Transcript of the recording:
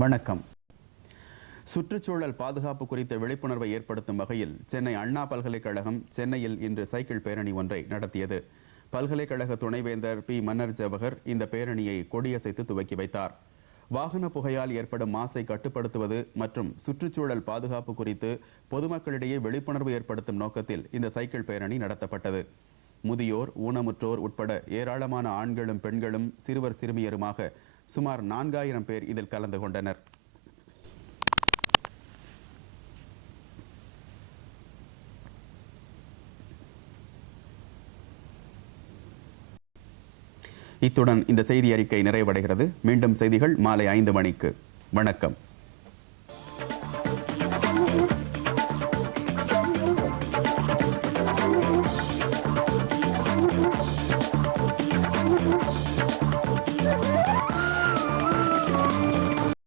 வணக்கம். சுற்றுச்சூழல் பாதுகாப்பு குறித்த விழிப்புணர்வை ஏற்படுத்தும் வகையில் சென்னை அண்ணா பல்கலைக்கழகம் சென்னையில் இன்று சைக்கிள் பேரணி ஒன்றை நடத்தியது. பல்கலைக்கழக துணைவேந்தர் பி மன்னர் ஜவஹர் இந்த பேரணியை கொடியசைத்து துவக்கி வைத்தார். வாகன புகையால் ஏற்படும் மாசை கட்டுப்படுத்துவது மற்றும் சுற்றுச்சூழல் பாதுகாப்பு குறித்து பொதுமக்களிடையே விழிப்புணர்வு ஏற்படுத்தும் நோக்கத்தில் இந்த சைக்கிள் பேரணி நடத்தப்பட்டது. முதியோர், ஊனமுற்றோர் உட்பட ஏராளமான ஆண்களும் பெண்களும் சிறுவர் சிறுமியருமாக சுமார் 4000 பேர் இதில் கலந்து கொண்டனர். இத்துடன் இந்த செய்தி அறிக்கை நிறைவடைகிறது. மீண்டும் செய்திகள் மாலை 5 மணிக்கு. வணக்கம்.